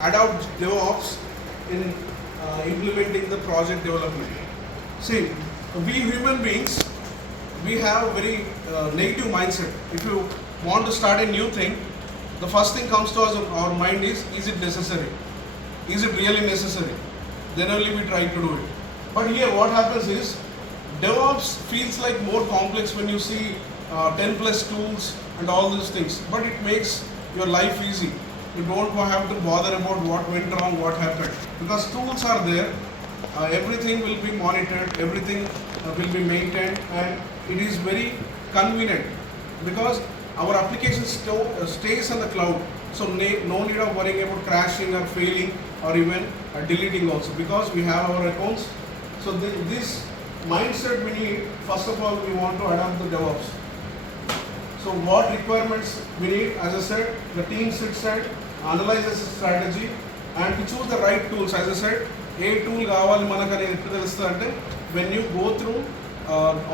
adopt DevOps in implementing the project development. See, we human beings, we have a very negative mindset. If you want to start a new thing, the first thing comes to our mind is it necessary? Is it really necessary? Then only we try to do it. But here what happens is, DevOps feels like more complex when you see 10 plus tools and all these things. But it makes your life easy. You don't have to bother about what went wrong, what happened. Because tools are there, everything will be monitored, everything will be maintained, and it is very convenient because our application stays on the cloud. So no need of worrying about crashing or failing or even deleting also, because we have our accounts. So this mindset we need. First of all, we want to adopt the DevOps. So what requirements we need? As I said, the team sits and analyzes the strategy and to choose the right tools. As I said, a tool కావాలి మనకు అనేది ఎప్పుడు తెలుస్తుంది అంటే when you go through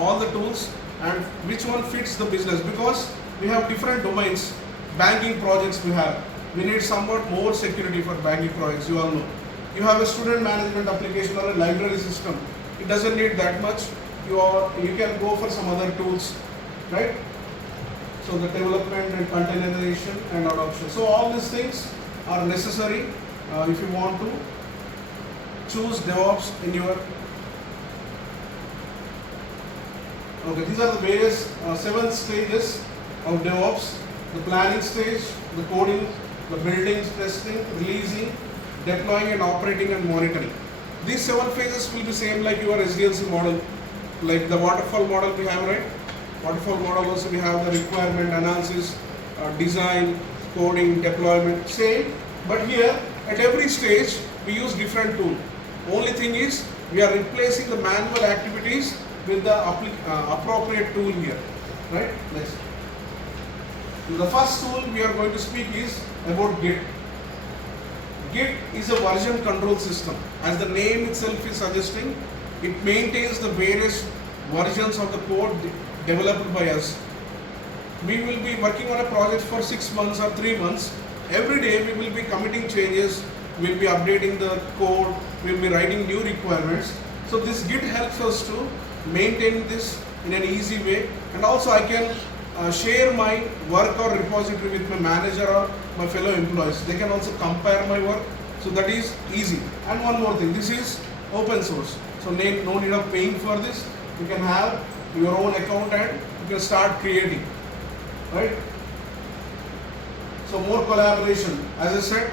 all the tools and which one fits the business, because we have different domains. Banking projects we need somewhat more security for banking projects. You all know. You have a student management application or a library system. It doesn't need that much. You can go for some other tools, right? So the development and containerization and adoption. So all these things are necessary if you want to choose DevOps in your. Okay, these are the various 7 stages of DevOps: the planning stage, the coding, the building, testing, releasing, deploying and operating and monitoring. These 7 phases will be same like your SDLC model, like the waterfall model we have, right? Waterfall model also we have the requirement analysis, design, coding, deployment, same. But here at every stage we use different tool. Only thing is we are replacing the manual activities with the appropriate tool here, right? Next. The first tool we are going to speak is about Git. Git is a version control system. As the name itself is suggesting, it maintains the various versions of the code developed by us. We will be working on a project for 6 months or 3 months. Every day we will be committing changes, we will be updating the code, we will be writing new requirements. So this Git helps us to maintain this in an easy way, and also I can share my work or repository with my manager or my fellow employees. They can also compare my work, so that is easy. And one more thing, this is open source, so no need of paying for this. You can have your own account and you can start creating, right? So more collaboration. As I said,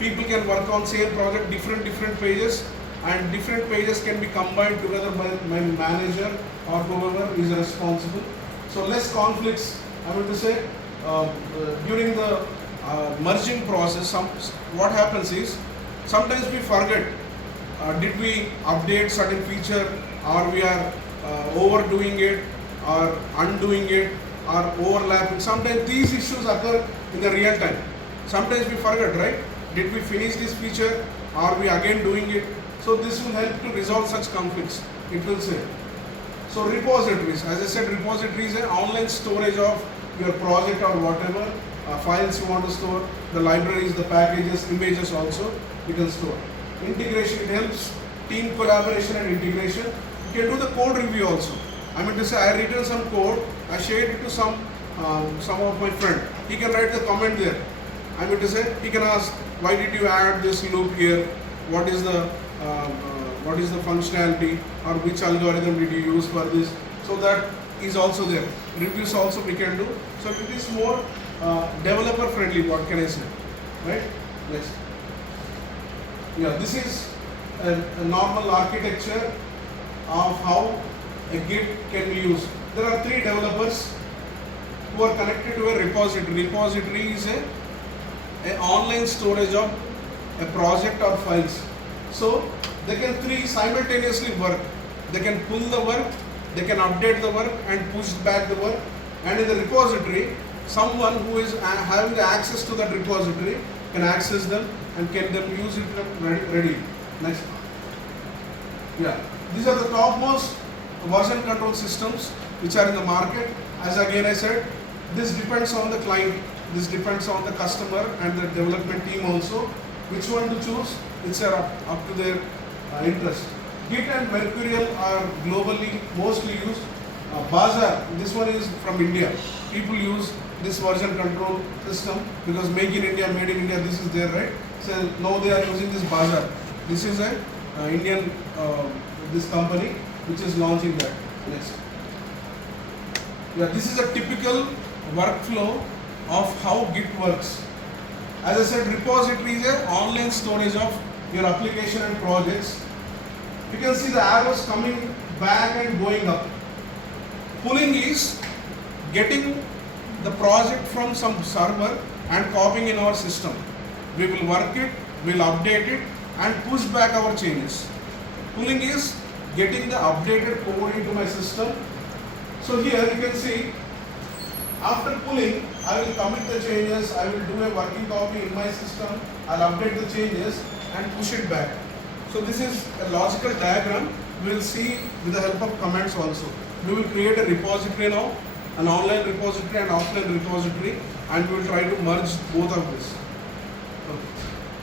people can work on same project, different pages, and different pages can be combined together by my manager or whoever is responsible. So less conflicts. I want to say during the merging process, what happens is sometimes we forget, did we update certain feature, or we are overdoing it or undoing it or overlapping. Sometimes these issues occur in the real time. Sometimes we forget, right? Did we finish this feature, or are we again doing it? So this will help to resolve such conflicts, it will say. So repositories, as I said, repositories are online storage of your project or whatever files you want to store, the libraries, the packages, images also you can store. Integration, it helps team collaboration and integration. You can do the code review also. I mean to say, I written some code, I shared it to some of my friend. He can write the comment there. I mean to say, he can ask, why did you add this loop here? What is the functionality, or which algorithm did you use for this? So that is also there. Reviews also we can do. So it is more developer friendly. What can I say? Right? Next. Yeah, this is a normal architecture of how a Git can be used. There are 3 developers who are connected to a repository. Repository is an online storage of a project or files. So they can 3 simultaneously work. They can pull the work, they can update the work and push back the work. And in the repository, someone who is having the access to that repository can access them and can then use it ready. Next. Yeah, these are the topmost version control systems which are in the market. As again I said, this depends on the client, this depends on the customer and the development team also. which one to choose, it's up to their interest. Git and Mercurial are globally mostly used. Bazaar, this one is from India. People use this version control system because make in India, made in India, this is there, right? So now they are using this Bazaar. This is a Indian this company which is launching that. Next. Yeah, this is a typical workflow of how Git works. As I said, repository is an online storage of your application and projects. You can see the arrows coming back and going up. Pulling is getting the project from some server and copying in our system. We will work it, we will update it and push back our changes. Pulling is getting the updated code into my system. So here you can see, after pulling, I will commit the changes, I will do a working copy in my system, I'll update the changes and push it back. So this is a logical diagram. We will see with the help of commands also. We will create a repository now, an online repository and offline repository, and we will try to merge both of this. Okay.